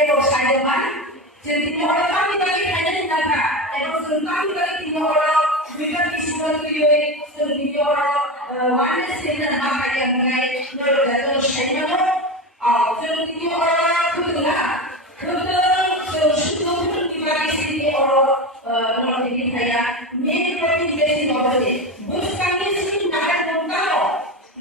এবং সাইডমান যে তিনি হলো kami bagi kaitan naga এবং kami bagi তিনি হলো বিমান জীবন দিয়ে তিনি হলো ওয়ান সেকেন্ড ভাগ আগে নয় নলো জানো সাইডমান তিনি হলো খুদনা খুদনা সুন্দর bagi তিনি হলো নলো তিনি saya মেন প্রতি বেশি নবদে বুঝ kami sini naga dongkalo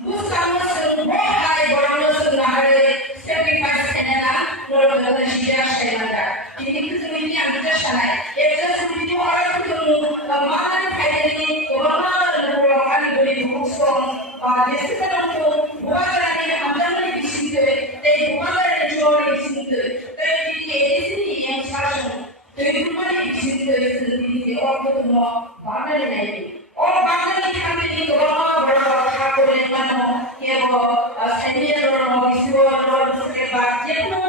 বুঝ kami semua hari borano senahare sacrifice kenala nolo jaga shia shaimanda ini kutumi anda shalai eta sumiti ora kutumi mahan khaidani corona nolo kali boli muksong desita nolo buagarani amdani bisinte tei buagarani jori bisinte tei ini edisi yang sasung tei buagarani bisinte ini ortono banale nai और बांग्ला की company दोनों बड़ा ठाकुर ने मानो ये वो सैनिक दोनों विश्व और दूसरे बात ये तो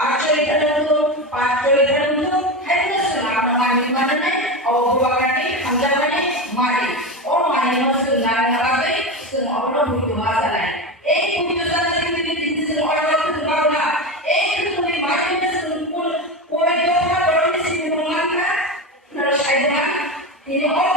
आचरण करने पाचन करने है तो सुना हमारी मन में और हुआ करने हमला बने मारी और मारी में सुना लगावे सुन और भूत वाला है एक भूत वाला से सुन और तो बाबला एक तुम्हें मारी में सुन कोई तो था बड़े से मानता न शायद ये और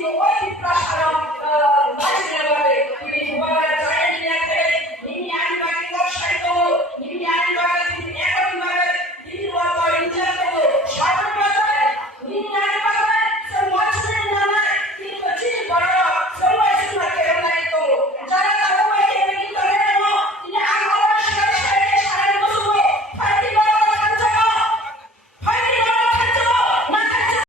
sino oy